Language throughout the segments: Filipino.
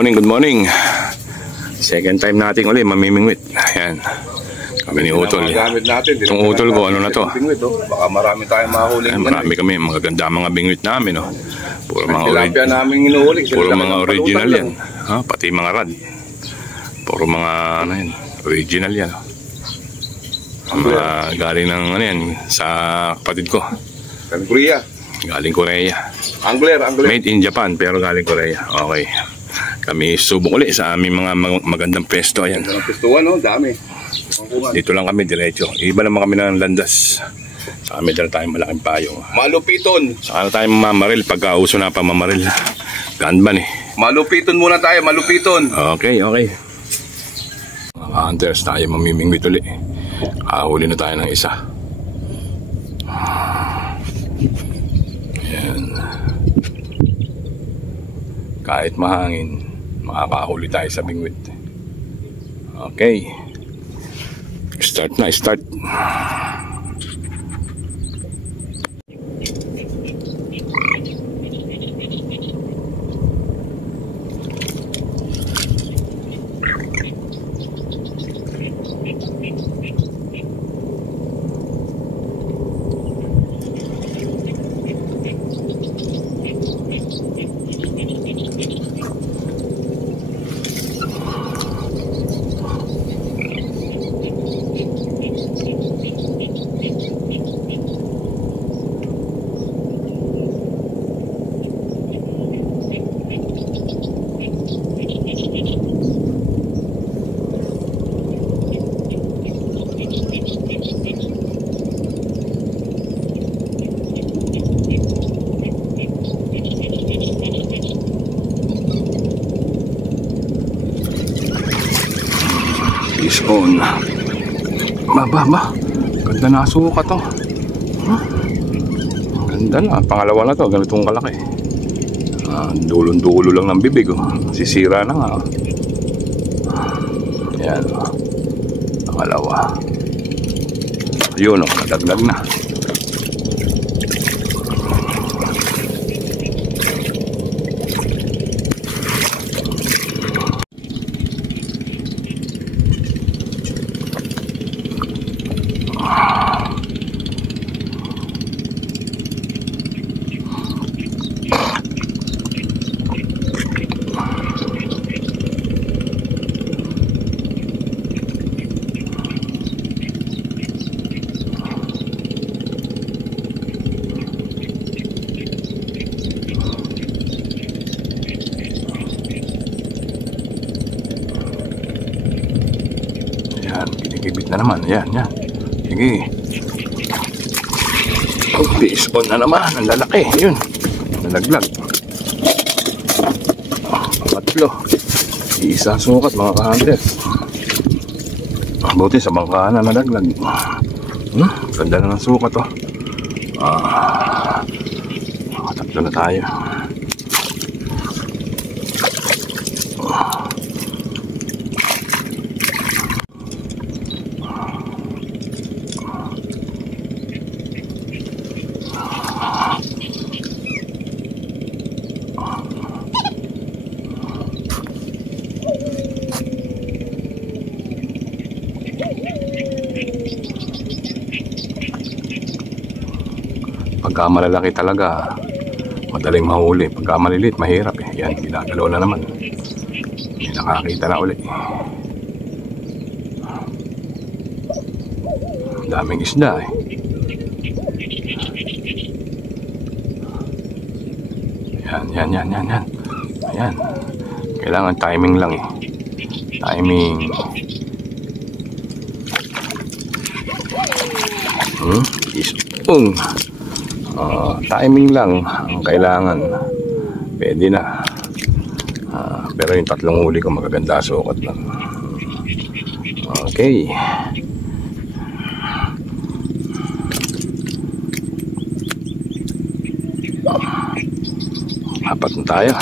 Morning, good morning. Second time natin ulit mamimingwit. Ayan. Kami ni Utol. Itong Utol ko, ano na to? Baka marami tayong mahuli. Marami kami, magaganda mga bingwit namin. Oh. Puro mga original yan. Ha? Pati mga rad. Puro mga ano yan, original yan. Mga galing ng ano yan, sa kapatid ko. Korea. Galing Korea. Angler. Made in Japan pero galing Korea. Okay. Kami subok ulit sa aming mga magandang pesto. Ayan. Ang pestuan, no? Dami. Dito lang kami diretso. Iba naman kami ng landas. Sa kami dala tayong malaking payong. Malupiton. Saka na tayong mamaril pagka uso na pa mamaril. Ganban eh. Malupiton muna tayo, malupiton. Okay. Mga hunters tayo mamimingwit ulit. Huli na tayo ng isa. Ayan. Kahit mahangin, makakahuli tayo sa bingwit. Okay. Start. Is on. Ba. Ganda na suka to. Ganda na. Pangalawa na to. Ganitong kalaki. Dulon-dulo lang ng bibig. Sisira na nga. Ayan. Pangalawa. Yun, nadagdag na. Kinikibit na naman. Yan. Sige. Fish on na naman. Ang lalaki. Yun. Nalaglag. Pangatlo. Isa sukat mga ka-hunters. Buti sa bangka na nalaglag. Ganda na ng sukat to. Tatlo na tayo. Pagka malalaki talaga, madaling mahuli. Pagka malilit, mahirap eh. Yan, ginagalaw na naman. May nakakita na ulit. Daming isda eh. Yan. Ayan. Kailangan timing lang eh. Timing. Isong. Timing lang ang kailangan. Pwede na. Pero yung tatlong huli ko magaganda sukat lang. Okay. Apat na tayo.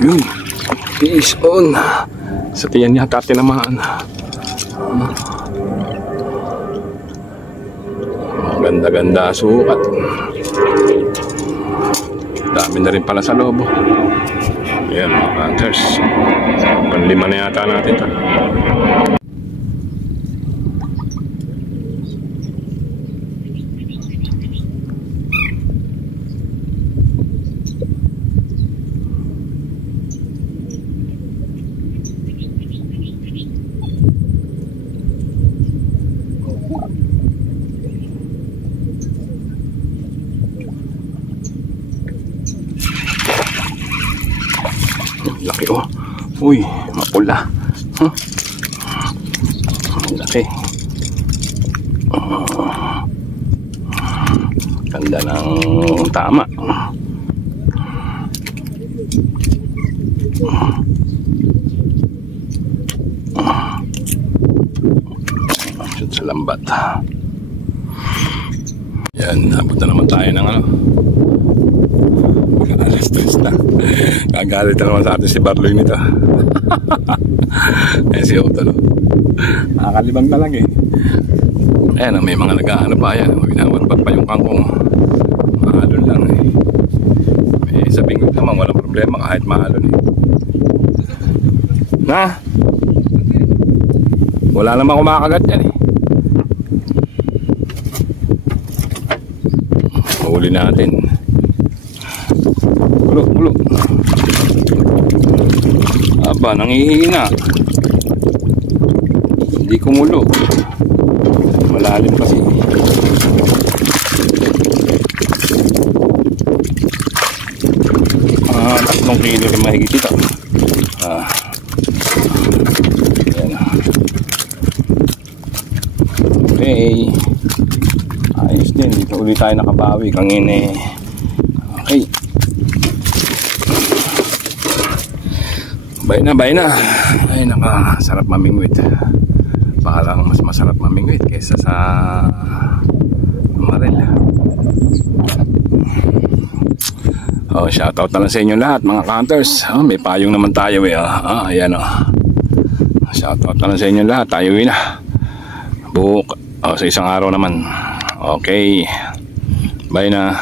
Yun. Fish on. Sa tiyan yata tinamaan. Ganda-ganda sukat. Dami na rin pala sa loob. Ayan mga hunters. Panlima na yata natin ito. Laki oh. Uy, mapula. Laki. Ganda ng tama. Shoot sa lambat. Yan, nabot na naman tayo ng ano. Alas 3 na. Gagalit na naman sa atin si Barloy nito. Eh si Otto, no? Nakakalibang na lang eh. Ayan, may mga nag-ano pa yan. Winawatpat pa yung kangkong. Mahalon lang eh. Eh sa bingwit naman walang problema kahit mahalon eh. Na? Wala namang kumakagat yan eh. Mahuli natin. Ulo. Aba, nangihina. Hindi kumulo. Malalim kasi. Tatlong kilo rin mahigit ito. Ayan. Okay. Ayos din. Dito ulit tayo nakabawi. Kangin eh. Okay. Bay na. Ay, nakasarap mamingwit. Baka lang mas masarap mamingwit kaysa sa maril. Oh, shoutout na lang sa inyo lahat mga hunters. Oh, may payong naman tayo eh. Ayan oh. Shoutout na lang sa inyo lahat. Tayo na. Buhok. Sa isang araw naman. Okay. Bye na.